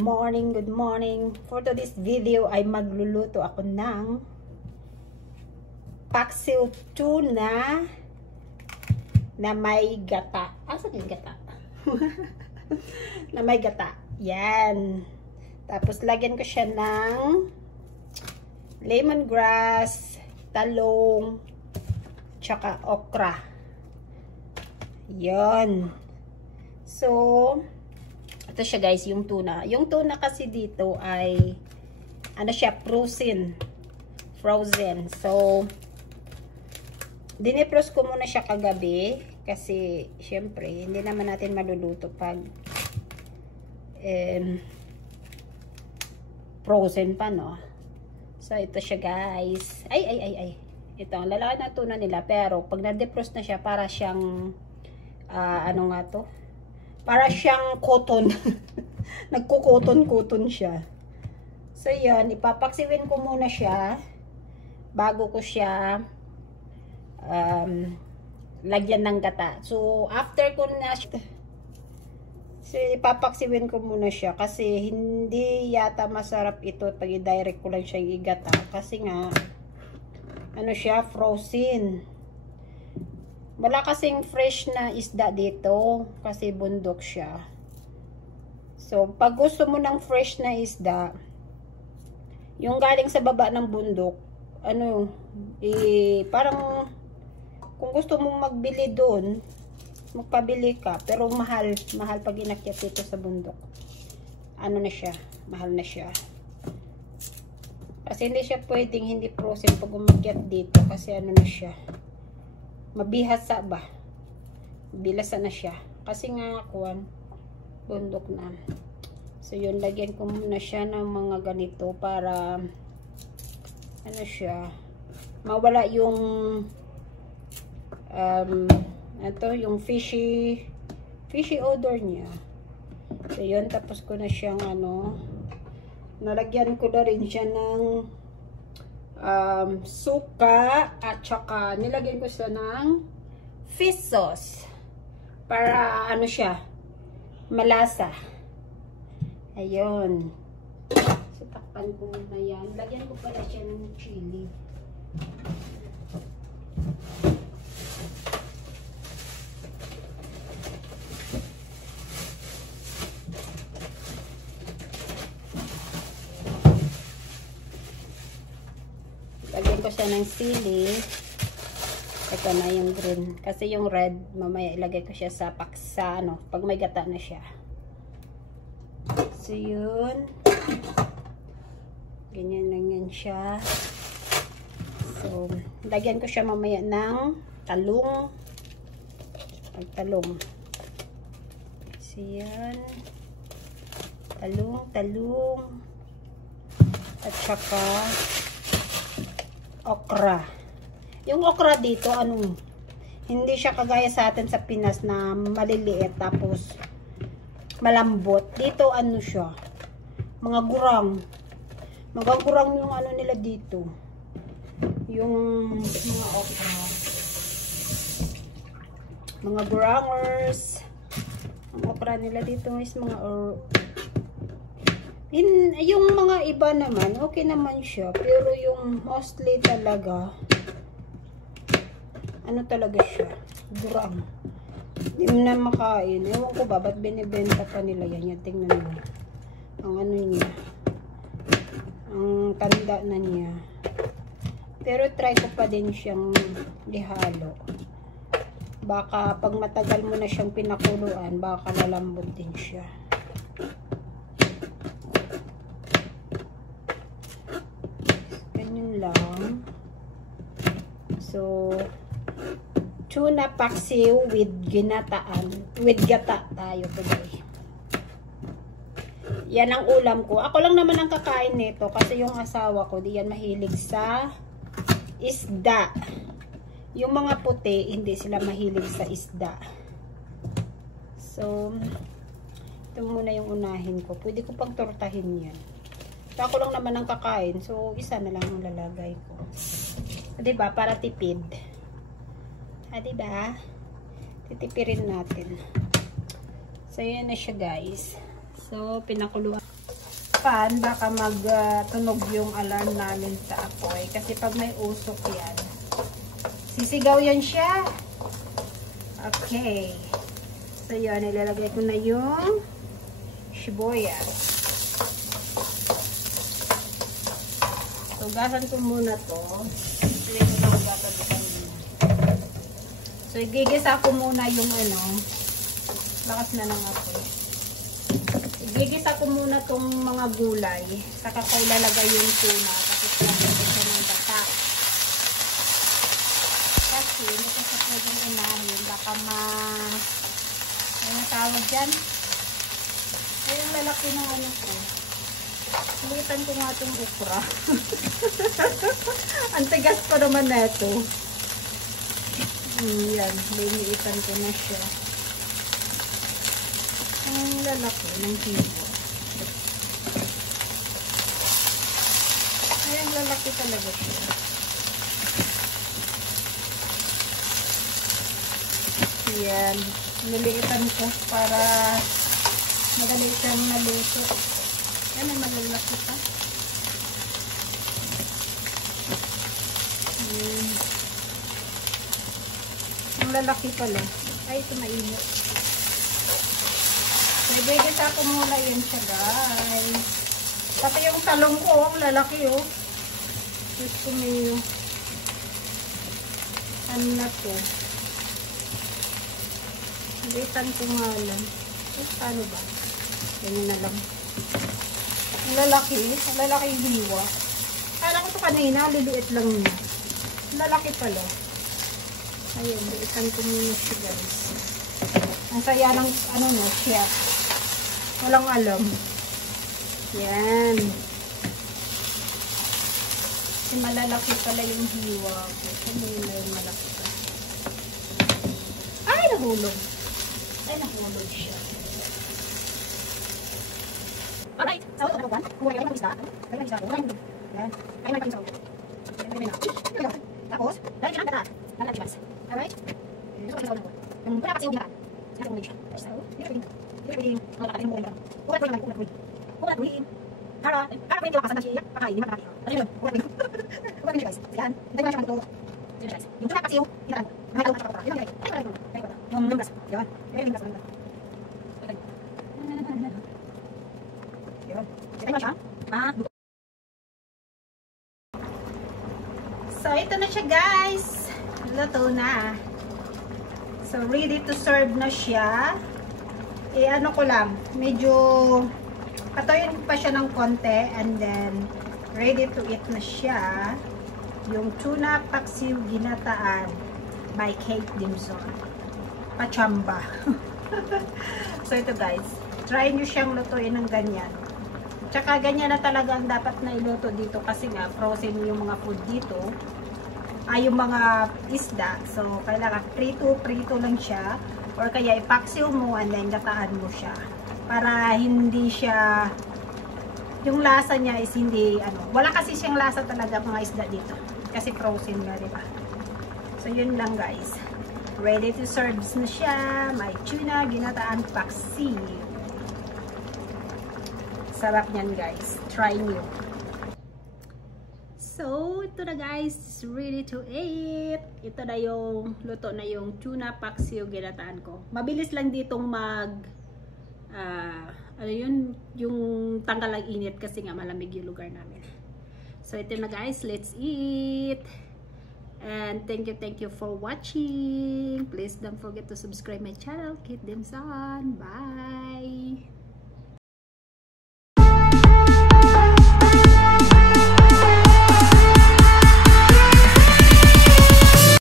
morning, good morning. For today's video ay magluluto ako ng paksiw tuna na may gata. Asan yung gata? Na may gata. Yan. Tapos lagyan ko siya ng lemongrass, talong, tsaka okra. Yan. So, ito siya guys, yung tuna. Yung tuna kasi dito ay ano siya, frozen. So, dinepros ko muna siya kagabi kasi syempre, hindi naman natin maluluto pag frozen pa, no? So, ito siya guys. Ay. Ito, ang lalaki na tuna nila. Pero, pag na-defrost na siya, para siyang ano nga to? Para siyang cotton. Nagkukoton-koton siya. So, yun. Ipapaksiwin ko muna siya bago ko siya lagyan ng gata. So, after ko na siya, so, ipapaksiwin ko muna siya kasi hindi yata masarap ito pag i-direct ko lang siya igata. Kasi nga, ano siya, frozen. Wala kasing fresh na isda dito kasi bundok siya. So, pag gusto mo ng fresh na isda, yung galing sa baba ng bundok, ano, parang kung gusto mong magbili doon, magpabili ka, pero mahal pag inakyat dito sa bundok. Ano na siya, mahal na siya. Kasi hindi siya pwedeng hindi frozen pag umakyat dito kasi ano na siya, mabihasa ba? Bilasan na siya. Kasi nga, kuwan, bundok na. So, yun, lagyan ko muna siya ng mga ganito para, ano siya, mawala yung, ito, yung fishy odor niya. So, yun, tapos ko na siyang, ano, nalagyan ko na rin siya ng, suka at saka nilagyan ko siya ng fish sauce para ano siya, malasa. Ayun. So, takpan ko muna yan. Lagyan ko pala siya ng chili. Lagyan ko siya ng sili. Ito na yung green. Kasi yung red, mamaya ilagay ko siya sa paksa, ano, pag may gata na siya. So, yun. Ganyan lang yan siya. So, lagyan ko siya mamaya ng talong. Talong. So, yan. Talong. At saka okra. Yung okra dito, ano, hindi siya kagaya sa atin sa Pinas na maliliit tapos malambot. Dito, ano siya, mga gurang. Mga gurang yung ano nila dito. Yung mga okra. Mga gurangers. Ang okra nila dito is mga yung mga iba naman, okay naman siya. Pero yung mostly talaga, ano talaga siya? Durang. Hindi mo na makain. Ewan ko ba, ba't binibenta pa nila yan? Yan, tingnan mo. Ang ano niya. Ang tanda na niya. Pero try ko pa din siyang ihalo. Baka pag matagal mo na siyang pinakuluan, baka lalambot din siya. Lang. So, tuna paksiw with gata tayo today. Yan ang ulam ko. Ako lang naman ang kakain nito kasi yung asawa ko, di yan mahilig sa isda. Yung mga puti, hindi sila mahilig sa isda. So, ito muna yung unahin ko. Pwede ko pang tortahin yan. So, ako lang naman ang kakain. So, isa na lang ang lalagay ko. Diba? Para tipid. Diba? Titipirin natin. So, yan na siya guys. So, pinakuluan. pan, baka magtunog yung alarm namin sa apoy. Kasi pag may usok yan, sisigaw yan siya. Okay. So yun, ilalagay ko na yung sibuyas. So gasan ko muna to. So igigisa ko muna yung lakas na ng apoy. Igigisa ko muna tong mga gulay. Saka ko ilalagay yung tuna. Kasi ilalagay ko ng bata. Kasi hindi ko sa pwedeng inahin. Baka ano tawag dyan? Ay, yung lalaki ng ko. Sulitan ko nga itong okra. Ang tigas pa naman na ito. Yan. Liniitan ko na siya. Ang lalaki ng hibo. Ay, ang lalaki talaga siya. Yan. Niliitan ko para madali siyang naluto. Yan, may malalaki pa. Ang lalaki pala. Ay, ito mainit. Nagigisa ko muna yun siya, guys. Pati yung talong ko, ang lalaki, oh. Gusto mo yung ano na to. Nagitan ko nga lang. Paano ba? Ganyan na lang. Ang lalaki yung hiwa. Kala ko ito kanina, liliit lang niya. Ang lalaki pala. Ayun, liitan ko muna siya, guys. Ang saya ng, chef. Walang alam. Yan. Kasi malalaki pala yung hiwa ko. Kasi yung malaki pa. Ay, nahulog. Ay, nahulog siya. Alright. Sa ako naman, kung wala yung isda. Kaya yung isda. Yan. Kaya yung isda. Tapos, dahil siya ang gata. Lalagibas. Alright? Ito kasi sa ulo ko. Yung wala kasi yung gata. Sinabi ko siya. Dito pwedeng malakatin mo ulit. Ulat ko yun. Para ko yung kilakasan na siya. Pakain, di makakati. Ano yun? Ulat ko yun. Ulat ko yun guys. Yan. Hintay mo na siya magluto. Yun guys. Yung tulak kasi yung hinaran ko. May talong na siya kapara. Yun guys. Ay, yung lumgas. Yan. Yung lumgas. Yun. Hintay mo na siya. So, ito na siya guys. Luto na. So, ready to serve na siya. Ano ko lang, medyo patuyin pa siya ng konti and then ready to eat na siya. Yung tuna paksiw ginataan by Kate Dimson. Pachamba. So ito guys, try nyo siyang lutuin ng ganyan. Tsaka ganyan na talaga ang dapat na iluto dito kasi nga frozen yung mga food dito. Yung mga isda. So kailangan prito lang siya. Or kaya ipaksiw mo and then gataan mo siya. Para hindi siya, yung lasa niya is hindi, wala kasi siyang lasa talaga mga isda dito. Kasi frozen na, diba? So, yun lang guys. Ready to serve na siya. May tuna, ginataan, paksiw. Sarap niyan guys. Try nyo. So, ito na guys, ready to eat. Ito na yung luto na yung tuna paksiw ginataan ko. Mabilis lang ditong yung tanggal ang init kasi nga malamig yung lugar namin. So, ito na guys, let's eat. And thank you for watching. Please don't forget to subscribe my channel, Kate Dimson. Bye!